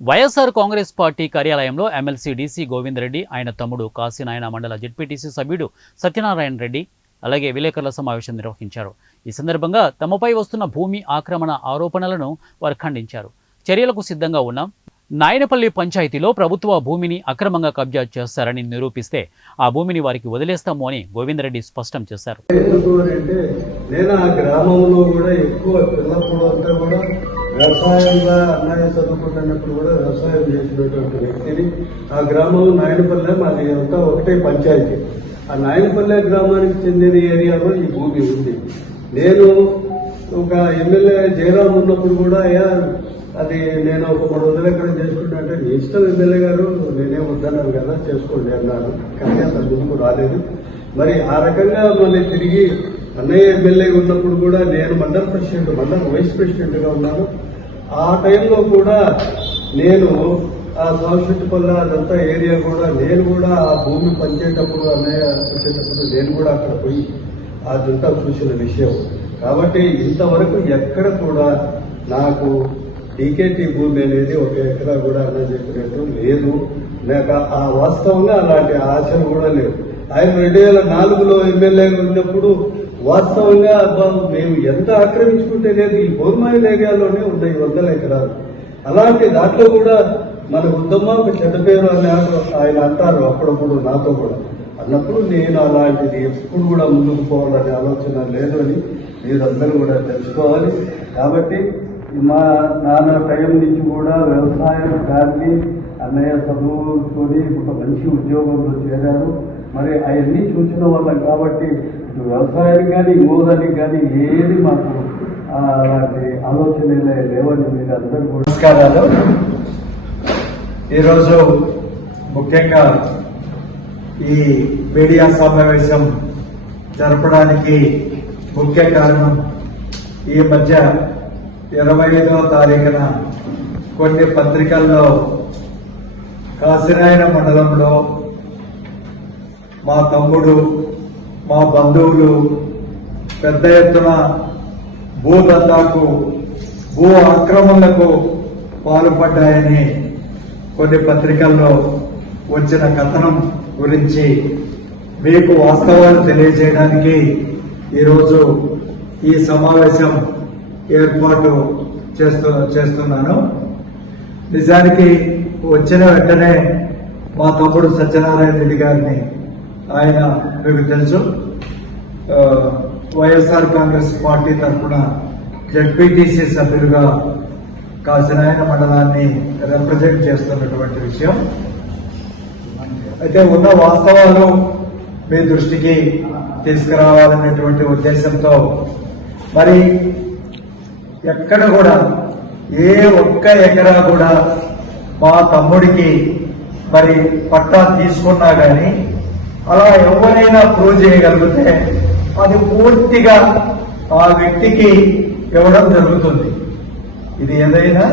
YSR Congress party కార్యాలయంలో MLC DC Govind Reddy, ఆయన తమ్ముడు కాశీనాయన మండల జెడ్పీటీసీ సభ్యుడు సత్యనారాయణ రెడ్డి అలాగే విలేకరుల సమావేశం నిర్వహించారు. ఈ సందర్భంగా తమపై వస్తున్న భూమి ఆక్రమణ ఆరోపణలను వారు ఖండించారు. చర్యలకు సిద్ధంగా ఉన్నాం. నాయనపల్లి పంచాయతీలో ప్రభుత్వ భూమిని అక్రమంగా కబ్జా చేస్తారని నిరూపిస్తే ఆ భూమిని వారికి వదిలేస్తాము అని గోవిందరెడ్డి స్పష్టం చేశారు. వ్యవసాయంగా అన్నయ్య చదువుకుంటున్నప్పుడు కూడా వ్యవసాయం చేసినటువంటి వ్యక్తిని. ఆ గ్రామంలో నాయనపల్లె, మాది అంతా ఒకటే పంచాయతీ. ఆ నాయనపల్లె గ్రామానికి చెందిన ఏరియాలో ఈ భూమి ఉంది. నేను ఒక ఎమ్మెల్యే జయరాం ఉన్నప్పుడు కూడా అది నేను ఒక 300 ఎకరం చేసుకుంటా అంటే, నీ ఇష్టం ఎమ్మెల్యే గారు, నేనే వద్దన్నాను కదా, చేసుకోండి అన్నాను. కానీ అతను ముందుకు రాలేదు. మరి ఆ రకంగా మళ్ళీ తిరిగి అన్నయ్య ఎమ్మెల్యే ఉన్నప్పుడు కూడా నేను మండల వైస్ ప్రెసిడెంట్గా ఉన్నాను. ఆ టైంలో కూడా నేను ఆ సాగుశెట్టిపల్ల అదంతా ఏరియా కూడా నేను కూడా ఆ భూమి పంచేటప్పుడు, అన్నయ్య వచ్చేటప్పుడు నేను కూడా అక్కడ పోయి అదంతా చూసిన విషయం. కాబట్టి ఇంతవరకు ఎక్కడ కూడా నాకు డీకేటీ భూమి అనేది 1 ఎకరా కూడా అన్న చెప్పినట్టు లేదు. నాకు ఆ వాస్తవంగా అలాంటి ఆశలు కూడా లేవు. ఆయన 2004లో ఎమ్మెల్యేగా ఉన్నప్పుడు వాస్తవంగా మేము ఎంత ఆక్రమించుకుంటే లేదు, ఈ బోర్మాయిల్ ఏరియాలోనే ఉన్నాయి 100 ఎకరాలు. అలాంటి దాంట్లో కూడా మన ఉద్దమ్మ ఒక చెడ్డ పేరు అని ఆయన అంటారు అప్పుడప్పుడు నాతో కూడా అన్నప్పుడు, నేను అలాంటిది ఎప్పుడు కూడా ముందుకు పోవాలనే ఆలోచన లేదు అని మీరందరూ కూడా తెలుసుకోవాలి. కాబట్టి మా నాన్న టైం నుంచి కూడా వ్యవసాయం దాన్ని అన్నయ్య చదువుకొని ఒక మంచి ఉద్యోగంలో చేరారు. మరి అవన్నీ చూసిన వాళ్ళం కాబట్టి వ్యవసాయానికి కానీ ఇంకోదానికి కానీ ఏది మాకు అలాంటి ఆలోచనలే లేవని మీరు అందరూ కూడా. నమస్కారాలు. ఈరోజు ముఖ్యంగా ఈ మీడియా సమావేశం జరపడానికి ముఖ్య కారణం, ఈ మధ్య 25వ తారీఖున కొన్ని పత్రికల్లో కాశీనాయన మండలంలో మా తమ్ముడు, మా బంధువులు పెద్ద ఎత్తున భూదందాకు, భూ ఆక్రమణలకు పాల్పడ్డాయని కొన్ని పత్రికల్లో వచ్చిన కథనం గురించి మీకు వాస్తవాలు తెలియజేయడానికి ఈరోజు ఈ సమావేశం ఏర్పాటు చేస్తున్నాను. నిజానికి వచ్చిన వెంటనే మా తమ్ముడు సత్యనారాయణ రెడ్డి గారిని, ఆయన మీకు తెలుసు వైఎస్ఆర్ కాంగ్రెస్ పార్టీ తరఫున జెడ్పీటీసీ సభ్యులుగా కాశీనాయన మండలాన్ని రిప్రజెంట్ చేస్తున్నటువంటి విషయం. అయితే ఉన్న వాస్తవాలు మీ దృష్టికి తీసుకురావాలనేటువంటి ఉద్దేశంతో మరి ఎక్కడ కూడా ఏ ఒక్క ఎకరా కూడా మా తమ్ముడికి మరి పట్టా తీసుకున్నా కానీ అలా ఎవరైనా ప్రూవ్ చేయగలిగితే అది పూర్తిగా ఆ వ్యక్తికి ఇవ్వడం జరుగుతుంది. ఇది ఏదైనా